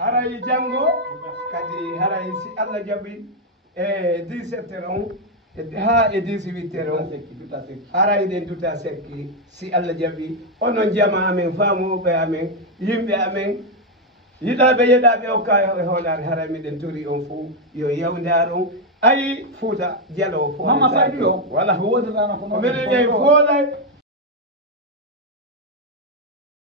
haray jango kadi haray si Allah jaɓi e 17 heures ha e 18 heures haray ɗen duta sekki si Allah jaɓi onon jama amen famoɓe amen yimɓe amen yiɗaɓe yeɗaɓe hokka e hoolare haray miɗen tori on fo yo yawdar on ayi Fouta Diallo fo mama faydi o voilà ko wodana ko minen ƴeewi foolay